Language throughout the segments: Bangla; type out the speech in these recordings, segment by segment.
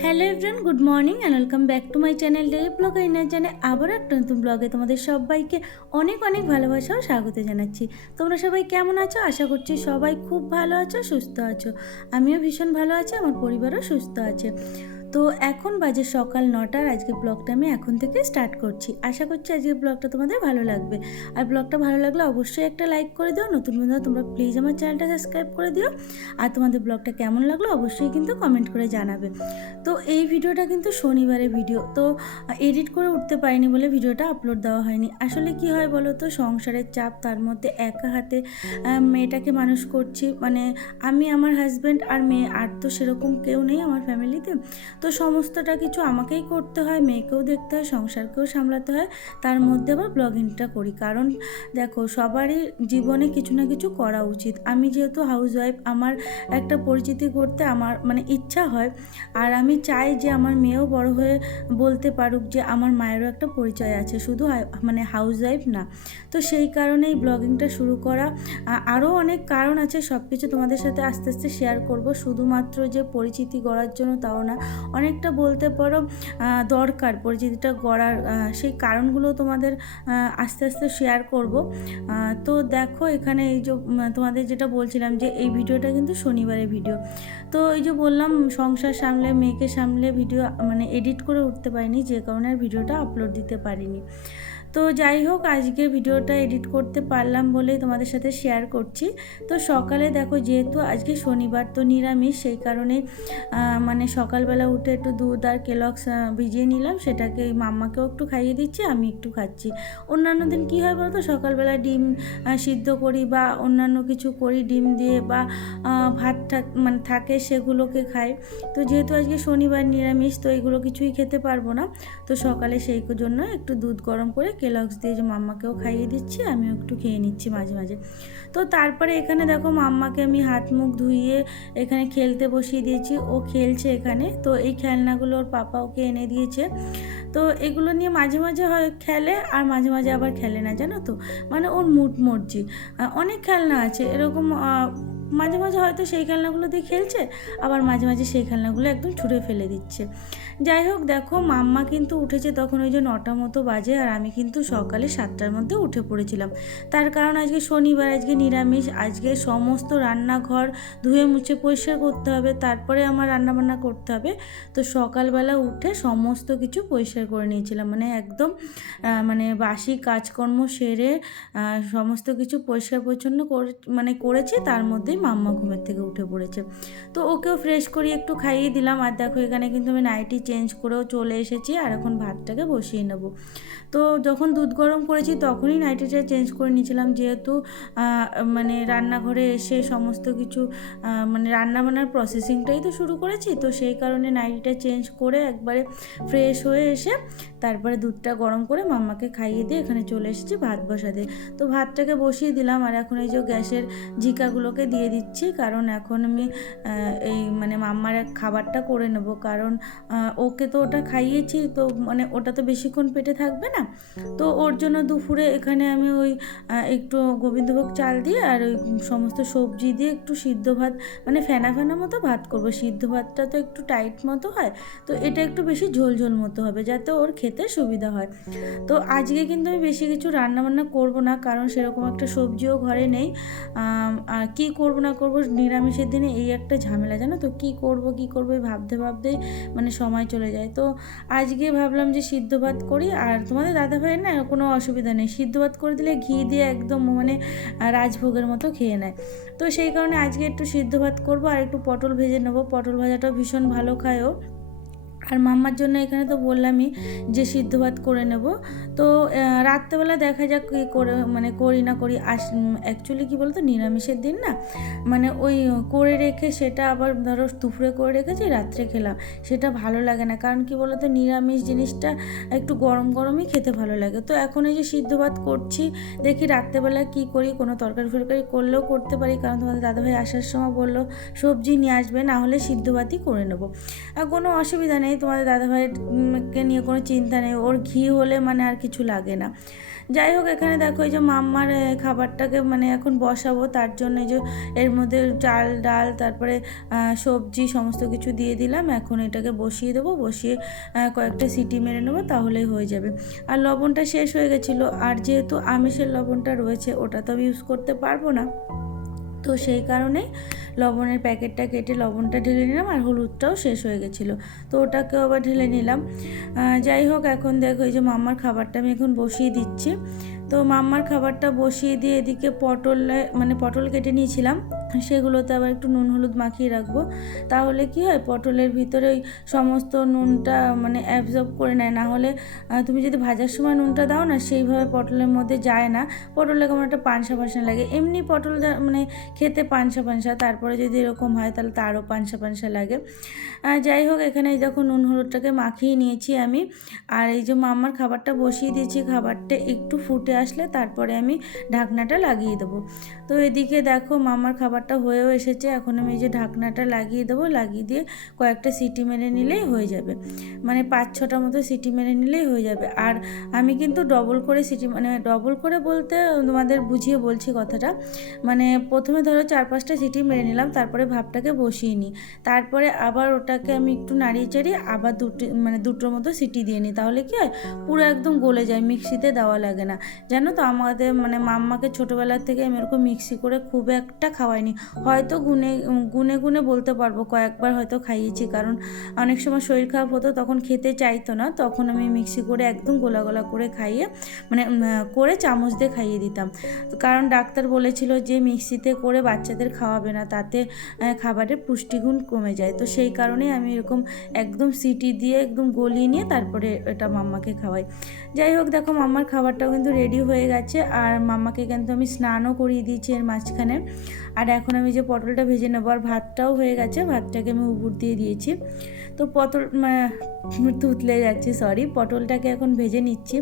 Hello everyone, good morning and welcome back to my channel daily vlog আইনার জানে আবার একটা নতুন ব্লগে তোমাদের সবাইকে অনেক অনেক ভালোবাসা ও স্বাগত জানাচ্ছি। তোমরা সবাই কেমন আছো? আশা করছি সবাই খুব ভালো আছো, সুস্থ আছো। আমিও ভীষণ ভালো আছি, আমার পরিবারও সুস্থ আছে। তো এখন বাজে সকাল 9টার। আজকে ব্লগটা আমি এখন থেকে স্টার্ট করছি। আশা করছি আজকের ব্লগটা তোমাদের ভালো লাগবে। আর ব্লগটা ভালো লাগলে অবশ্যই একটা লাইক করে দিও। নতুন বন্ধুরা তোমরা প্লিজ আমার চ্যানেলটা সাবস্ক্রাইব করে দিও। আর তোমাদের ব্লগটা কেমন লাগলো অবশ্যই কিন্তু কমেন্ট করে জানাবে। তো এই ভিডিওটা কিন্তু শনিবারের ভিডিও, তো এডিট করে উঠতে পারিনি বলে ভিডিওটা আপলোড দেওয়া হয়নি। আসলে কি হয় বলো তো, সংসারের চাপ, তার মধ্যে একা হাতে মেয়েটাকে মানুষ করছি। মানে আমি, আমার হাজব্যান্ড আর মেয়ে, আর তো সেরকম কেউ নেই আমার ফ্যামিলিতে। তো সমস্তটা কিছু আমাকেই করতে হয়, মেয়েকেও দেখতে হয়, সংসারকেও সামলাতে হয়, তার মধ্যে আবার ব্লগিংটা করি। কারণ দেখো, সবারই জীবনে কিছু না কিছু করা উচিত। আমি যেহেতু হাউসওয়াইফ, আমার একটা পরিচিতি করতে আমার মানে ইচ্ছা হয়। আর আমি চাই যে আমার মেয়েও বড় হয়ে বলতে পারুক যে আমার মায়েরও একটা পরিচয় আছে, শুধু মানে হাউসওয়াইফ না। তো সেই কারণেই ব্লগিংটা শুরু করা। আরও অনেক কারণ আছে, সব কিছু তোমাদের সাথে আস্তে আস্তে শেয়ার করব। শুধুমাত্র যে পরিচিতি গড়ার জন্য তাও না, অনেকটা বলতে পারো দরকার পরিচিতিটা গড়ার। সেই কারণগুলো তোমাদের আস্তে আস্তে শেয়ার করব। তো দেখো এখানে এই যে তোমাদের যেটা বলছিলাম যে এই ভিডিওটা কিন্তু শনিবারের ভিডিও। তো এই যে বললাম, সংসার সামলে, মেয়েকে সামলে ভিডিও মানে এডিট করে উঠতে পারিনি, যে কারণে আর ভিডিওটা আপলোড দিতে পারিনি। তো যাই হোক, আজকে ভিডিওটা এডিট করতে পারলাম বলেই তোমাদের সাথে শেয়ার করছি। তো সকালে দেখো, যেহেতু আজকে শনিবার তো নিরামিষ, সেই কারণে মানে সকালবেলা উঠে একটু দুধ আর কেলক্স ভিজিয়ে নিলাম, সেটাকে মাম্মাকেও একটু খাইয়ে দিচ্ছি, আমি একটু খাচ্ছি। অন্যান্য দিন কী হয় বলতো, সকালবেলা ডিম সিদ্ধ করি বা অন্যান্য কিছু করি ডিম দিয়ে, বা ভাত মানে থাকে সেগুলোকে খাই। তো যেহেতু আজকে শনিবার নিরামিষ, তো এগুলো কিছুই খেতে পারবো না। তো সকালে সেই জন্য একটু দুধ গরম করে কেলক্স দিয়ে যে মাম্মাকেও খাইয়ে দিচ্ছি, আমিও একটু খেয়ে নিচ্ছি মাঝে মাঝে। তো তারপরে এখানে দেখো, মাম্মাকে আমি হাত মুখ ধুইয়ে এখানে খেলতে বসিয়ে দিয়েছি, ও খেলছে এখানে। তো এই খেলনাগুলো ওর পাপা ওকে এনে দিয়েছে। তো এগুলো নিয়ে মাঝে মাঝে হয় খেলে, আর মাঝে মাঝে আবার খেলে না, জানো তো। মানে ওর মুড মর্জি। অনেক খেলনা আছে এরকম, মাঝে মাঝে হয়তো সেই খেলনাগুলো দিয়ে খেলছে, আবার মাঝে মাঝে সেই খেলনাগুলো একদম ছুঁড়ে ফেলে দিচ্ছে। যাই হোক, দেখো মাম্মা কিন্তু উঠেছে তখন ওই যে 9টা মতো বাজে, আর আমি কিন্তু সকালে 7টার মধ্যে উঠে পড়েছিলাম। তার কারণ আজকে শনিবার, আজকে নিরামিষ, আজকে সমস্ত রান্নাঘর ধুয়ে মুছে পরিষ্কার করতে হবে, তারপরে আমার রান্নাবান্না করতে হবে। তো সকালবেলা উঠে সমস্ত কিছু পরিষ্কার করে নিয়েছিলাম, মানে একদম মানে বাসি কাজকর্ম সেরে সমস্ত কিছু পরিষ্কার পরিচ্ছন্ন মানে করেছি। তার মধ্যেই মাম্মা ঘুমের থেকে উঠে পড়েছে। তো ওকেও ফ্রেশ করি একটু খাইয়ে দিলাম। আর দেখো এখানে কিন্তু আমি নাইটি চেঞ্জ করেও চলে এসেছি, আর এখন ভাতটাকে বসিয়ে নেব। তো যখন দুধ গরম করেছি তখনই নাইটিটা চেঞ্জ করে নিয়েছিলাম, যেহেতু মানে রান্নাঘরে এসে সমস্ত কিছু মানে রান্নাবান্নার প্রসেসিংটাই তো শুরু করেছি। তো সেই কারণে নাইটিটা চেঞ্জ করে একবারে ফ্রেশ হয়ে এসে তারপরে দুধটা গরম করে মাম্মাকে খাইয়ে দিয়ে এখানে চলে এসেছি ভাত বসাতে। তো ভাতটাকে বসিয়ে দিলাম, আর এখন এই যে গ্যাসের ঝিকাগুলোকে দিয়ে দিচ্ছি, কারণ এখন আমি এই মানে মাম্মার খাবারটা করে নেব। কারণ ওকে তো ওটা খাইয়েছি, তো মানে ওটা তো বেশিক্ষণ পেটে থাকবে না। তো ওর জন্য দুপুরে এখানে আমি ওই একটু গোবিন্দভোগ চাল দিয়ে আর ওই সমস্ত সবজি দিয়ে একটু সিদ্ধ ভাত, মানে ফেনা ফেনা মতো ভাত করব। সিদ্ধ ভাতটা তো একটু টাইট মতো হয়, তো এটা একটু বেশি ঝোল ঝোল মতো হবে, যাতে ওর খেতে সুবিধা হয়। তো আজকে কিন্তু আমি বেশি কিছু রান্নাবান্না করব না, কারণ সেরকম একটা সবজিও ঘরে নেই। আর কী করব না করব নিরামিষের দিনে, এই একটা ঝামেলা, জানো তো। কী করব এই ভাবতে ভাবতেই মানে সময় চলে যায়। তো আজকে ভাবলাম যে সিদ্ধ ভাত করি, আর তোমাদের দাদাভাইয়ের না কোনো অসুবিধা নেই, সিদ্ধ ভাত করে দিলে ঘি দিয়ে একদম মানে রাজভোগের মতো খেয়ে নেয়। তো সেই কারণে আজকে একটু সিদ্ধ ভাত করব, আর একটু পটল ভেজে নেবো। পটল ভাজাটাও ভীষণ ভালো খায় ও। আর মাম্মার জন্য এখানে তো বললামই যে সিদ্ধ ভাত করে নেব। তো রাত্রেবেলা দেখা যাক কী করে মানে করি না করি। অ্যাকচুয়ালি কী বলতো, নিরামিষের দিন না, মানে ওই করে রেখে সেটা আবার ধরো দুপুরে করে রেখেছি, রাত্রে খেলাম, সেটা ভালো লাগে না। কারণ কী বলতো, নিরামিষ জিনিসটা একটু গরম গরমই খেতে ভালো লাগে। তো এখন এই যে সিদ্ধ ভাত করছি, দেখি রাত্রেবেলা কী করি, কোনো তরকারি ফরকারি করলেও করতে পারি, কারণ তোমাদের দাদাভাই আসার সময় বললো সবজি নিয়ে আসবে, না হলে সিদ্ধ ভাতই করে নেবো। কোনো অসুবিধা নেই। নেই, তোমাদের দাদাভাইকে নিয়ে কোনো চিন্তা নেই, ওর ঘি হলে মানে আর কিছু লাগে না। যাই হোক, এখানে দেখো এই যে মাম্মার খাবারটাকে মানে এখন বসাবো, তার জন্য এই যে এর মধ্যে চাল ডাল তারপরে সবজি সমস্ত কিছু দিয়ে দিলাম। এখন এটাকে বসিয়ে দেবো, বসিয়ে কয়েকটা সিটি মেরে নেবো, তাহলেই হয়ে যাবে। আর লবণটা শেষ হয়ে গেছিলো, আর যেহেতু আমিষের লবণটা রয়েছে ওটা তো আমি ইউজ করতে পারবো না, তো সেই কারণে লবণের প্যাকেটটা কেটে লবণটা ঢেলে নিলাম, আর হলুদটাও শেষ হয়ে গেছিলো, তো ওটাকেও আবার ঢেলে নিলাম। যাই হোক, এখন দেখো এই যে মাম্মার খাবারটা আমি এখন বসিয়ে দিচ্ছি। তো মাম্মার খাবারটা বসিয়ে দিয়ে এদিকে পটল কেটে নিয়েছিলাম, সেগুলোতে আবার একটু নুন হলুদ মাখিয়ে রাখবো, তাহলে কি হয় পটলের ভিতরে ওই সমস্ত নুনটা মানে অ্যাবজর্ব করে নেয়। না হলে তুমি যদি ভাজার সময় নুনটা দাও না, সেইভাবে পটলের মধ্যে যায় না, পটলে কেমন একটা পানসা পানসা লাগে। এমনি পটল মানে খেতে পানসা পানসা, তারপরে যদি এরকম হয় তাহলে তো আরও পানসা পানসা লাগে। যাই হোক, এখানে যখন নুন হলুদটাকে মাখিয়ে নিয়েছি আমি, আর এই যে মাম্মার খাবারটা বসিয়ে দিয়েছি, খাবারটা একটু ফুটে আসলে তারপরে আমি ঢাকনাটা লাগিয়ে দেবো। তো এদিকে দেখো মাম্মার খাবারটা হয়েও এসেছে, এখন আমি এই যে ঢাকনাটা লাগিয়ে দেবো, লাগিয়ে দিয়ে কয়েকটা সিটি মেরে নিলেই হয়ে যাবে, মানে 5-6টা মতো সিটি মেরে নিলেই হয়ে যাবে। আর আমি কিন্তু ডবল করে সিটি, মানে ডবল করে বলতে তোমাদের বুঝিয়ে বলছি কথাটা, মানে প্রথমে ধরো 4-5টা সিটি মেরে নিলাম, তারপরে ভাপটাকে বসিয়ে নিই, তারপরে আবার ওটাকে আমি একটু নাড়িয়ে চাড়িয়ে আবার দুটোর মতো সিটি দিয়ে নিই, তাহলে কি হয় পুরো একদম গলে যায়, মিক্সিতে দেওয়া লাগে না। জানো তো আমাদের মানে মাম্মাকে ছোটোবেলার থেকে আমি এরকম মিক্সি করে খুব একটা খাওয়াইনি, হয়তো গুনে গুনে বলতে পারবো কয়েকবার হয়তো খাইয়েছি, কারণ অনেক সময় শরীর খারাপ হতো তখন খেতে চাইতো না, তখন আমি মিক্সি করে একদম গোলা গোলা করে খাইয়ে মানে করে চামচ দিয়ে খাইয়ে দিতাম, কারণ ডাক্তার বলেছিল যে মিক্সিতে করে বাচ্চাদের খাওয়াবে না, তাতে খাবারের পুষ্টিগুণ কমে যায়। তো সেই কারণেই আমি এরকম একদম সিটি দিয়ে একদম গলিয়ে নিয়ে তারপরে এটা মাম্মাকে খাওয়াই। যাই হোক, দেখো মাম্মার খাবারটাও কিন্তু রেডি হয়ে গেছে, আর মাম্মাকে কিন্তু আমি স্নানও করিয়ে দিয়েছি এর মাঝখানে। আর এখন আমি যে পটলটা ভেজে নেবো, আর ভাতটাও হয়ে গেছে, ভাতটাকে আমি উপর দিয়ে দিয়েছি। তো তুতলে যাচ্ছে, সরি, পটলটাকে এখন ভেজে নিচ্ছি।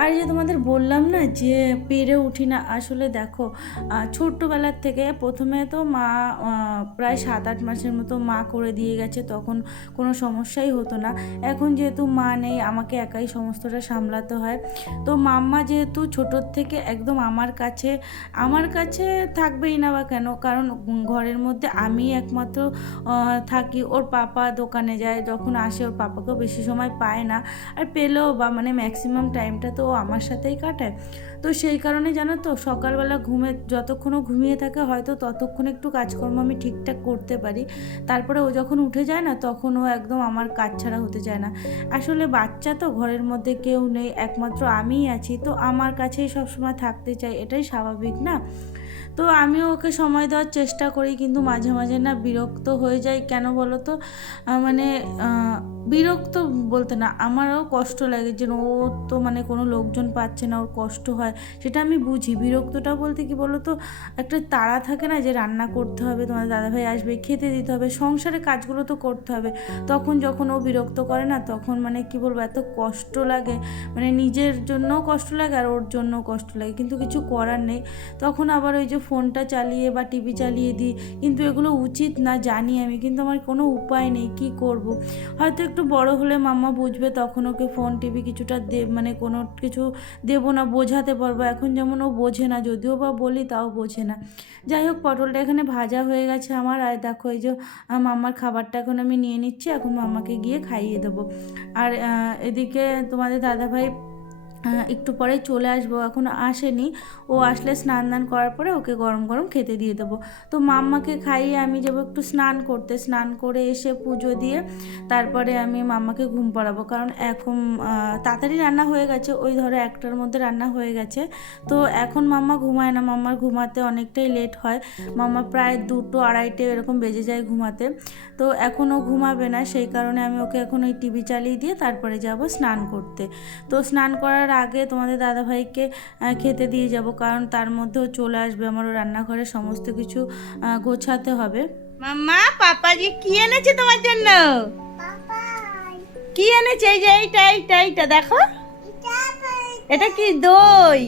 আর যে তোমাদের বললাম না যে পেরে উঠি না, আসলে দেখো ছোট্টবেলার থেকে প্রথমে তো মা প্রায় 7-8 মাসের মতো মা করে দিয়ে গেছে, তখন কোনো সমস্যাই হতো না। এখন যেহেতু মা নেই, আমাকে একাই সমস্তটা সামলাতে হয়। তো মাম্মা যেহেতু ছোটোর থেকে একদম আমার কাছে থাকবেই না বা কেন, কারণ ঘরের মধ্যে আমি একমাত্র থাকি, ওর পাপা দোকানে যায়, যখন আসে ওর পাপাকেও বেশি সময় পায় না, আর পেলেও বা মানে ম্যাক্সিমাম টাইমটা তো ও আমার সাথেই কাটায়। তো সেই কারণে জানো তো সকালবেলা যতক্ষণও ঘুমিয়ে থাকে হয়তো ততক্ষণ একটু কাজকর্ম আমি ঠিকঠাক করতে পারি, তারপরে ও যখন উঠে যায় না তখন ও একদম আমার কাজ ছাড়া হতে চায় না। আসলে বাচ্চা তো, ঘরের মধ্যে কেউ নেই, একমাত্র আমিই আছি, তো আমার কাছেই সবসময় থাকতে চাই, এটাই স্বাভাবিক না। তো আমিও ওকে সময় দেওয়ার চেষ্টা করি, কিন্তু মাঝে মাঝে না বিরক্ত হয়ে যায়। কেন বলো তো, মানে বিরক্ত বলতে না, আমারও কষ্ট লাগে যে ও তো মানে কোনো লোকজন পাচ্ছে না, ওর কষ্ট হয়, সেটা আমি বুঝি। বিরক্তটা বলতে কি বলো তো, একটা তাড়া থাকে না যে রান্না করতে হবে, তোমার দাদাভাই আসবে, খেতে দিতে হবে, সংসারের কাজগুলো তো করতে হবে, তখন যখন ও বিরক্ত করে না, তখন মানে কি বলবো, এত কষ্ট লাগে, মানে নিজের জন্যও কষ্ট লাগে আর ওর জন্যও কষ্ট লাগে, কিন্তু কিছু করার নেই। তখন আবার ওই যে ফোনটা চালিয়ে বা টিভি চালিয়ে দিই, কিন্তু এগুলো উচিত না জানি আমি, কিন্তু আমার কোনো উপায় নেই, কি করব। হয়তো একটু বড় হলে মাম্মা বুঝবে, তখন ওকে ফোন টিভি কিছুটা মানে কোনো কিছু দেবো না, বোঝাতে পারবো। এখন যেমন ও বোঝে না, যদিও বা বলি তাও বোঝে না। যাই হোক, পটলটা এখানে ভাজা হয়ে গেছে আমার, আর দেখো এই যে মাম্মার খাবারটা এখন আমি নিয়ে নিচ্ছি, এখন মাম্মাকে গিয়ে খাইয়ে দেবো। আর এদিকে তোমাদের দাদাভাই একটু পরে চলে আসবো, এখনও আসেনি, ও আসলে স্নান দান করার পরে ওকে গরম গরম খেতে দিয়ে দেবো। তো মাম্মাকে খাইয়ে আমি যাবো একটু স্নান করতে, স্নান করে এসে পুজো দিয়ে তারপরে আমি মাম্মাকে ঘুম পাড়াবো, কারণ এখন তাড়াতাড়ি রান্না হয়ে গেছে, ওই ধরো 1টার মধ্যে রান্না হয়ে গেছে। তো এখন মাম্মা ঘুমায় না, মাম্মার ঘুমাতে অনেকটাই লেট হয়, মাম্মা প্রায় 2-2-2:30 এরকম বেজে যায় ঘুমাতে। তো এখনও ঘুমাবে না, সেই কারণে আমি ওকে এখন ওই টিভি চালিয়ে দিয়ে তারপরে যাব স্নান করতে। তো স্নান করার আগে তোমাদের দাদাভাইকে খেতে দিয়ে যাব, কারণ তার মধ্যেও চলে আসবে, আমারও রান্নাঘরে সমস্ত কিছু গোছাতে হবে। মাম্মা, পাপাজি কি এনেছে তোমার জন্য? কি এনেছে? এই যে এইটা দেখো, এটা কি? দই।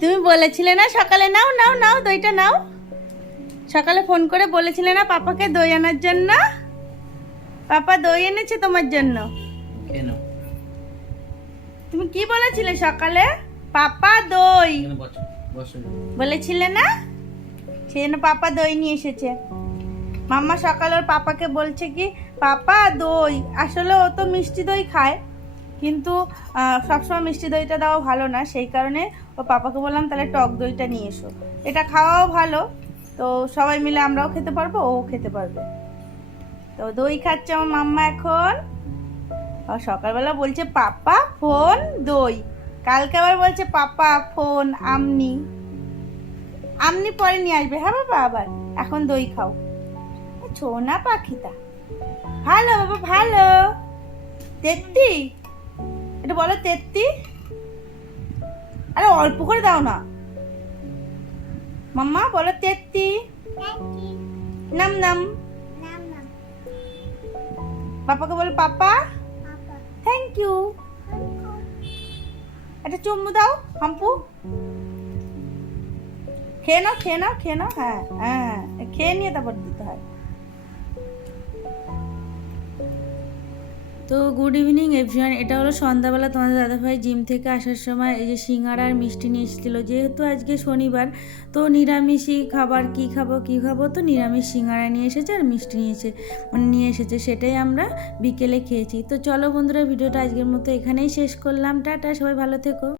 তুমি বলেছিলে না সকালে, নাও নাও নাও দইটা নাও, সকালে ফোন করে বলেছিলে না পাপাকে দই আনার জন্য? পাপা দই এনেছে তোমার জন্য। কেন? তুমি কি বলেছিলে সকালে? পাপা দই কেন বসো? বসো। বলেছিলে না? সেই জন্য পাপা দই নিয়ে এসেছে। মাম্মা সকালে ওর পাপাকে বলছে কি পাপা দই, আসলে ও তো মিষ্টি দই খায়, কিন্তু সবসময় মিষ্টি দইটা দেওয়া ভালো না, সেই কারণে ও পাপাকে বললাম তাহলে টক দইটা নিয়ে এসো, এটা খাওয়াও ভালো, তো সবাই মিলে আমরাও খেতে পারবো, ও খেতে পারবে। তো দই খাচ্ছে আমার মাম্মা এখন। আর সকালবেলা বলছে পাপা ফোন দই, কালকে আবার বলছে পাপা ফোন আমনি। আমনি পরে নিয়ে আসবে, হ্যাঁ বাবা, আবার এখন দই খাও। ছোনা পাখিটা ভালো বাবা, ভালো। তেত্তি, এটা বলো তেত্তি। আরে অল্প করে দাও না মাম্মা, বলো তেত্তি। নাম নাম। পাপাকে বলো পাপা থ্যাংক ইউ। একটা চুম্বু দাও হাম্পু। খেয়ে নাও, খেয়ে নাও, খেয়ে নাও। হ্যাঁ হ্যাঁ, খেয়ে নিয়ে তারপর দিতে হয়। তো গুড ইভিনিং এভরিওয়ান। এটা হলো সন্ধ্যাবেলা তোমাদের দাদাভাই জিম থেকে আসার সময় এই যে সিঙ্গারা আর মিষ্টি নিয়ে এসেছিলো, যেহেতু আজকে শনিবার তো নিরামিষই খাবার, কী খাবো, তো নিরামিষ সিঙ্গারা নিয়ে এসেছে আর মিষ্টি নিয়ে এসেছে, সেটাই আমরা বিকেলে খেয়েছি। তো চলো বন্ধুরা, ভিডিওটা আজকের মতো এখানেই শেষ করলাম। টাটা, সবাই ভালো থেকো।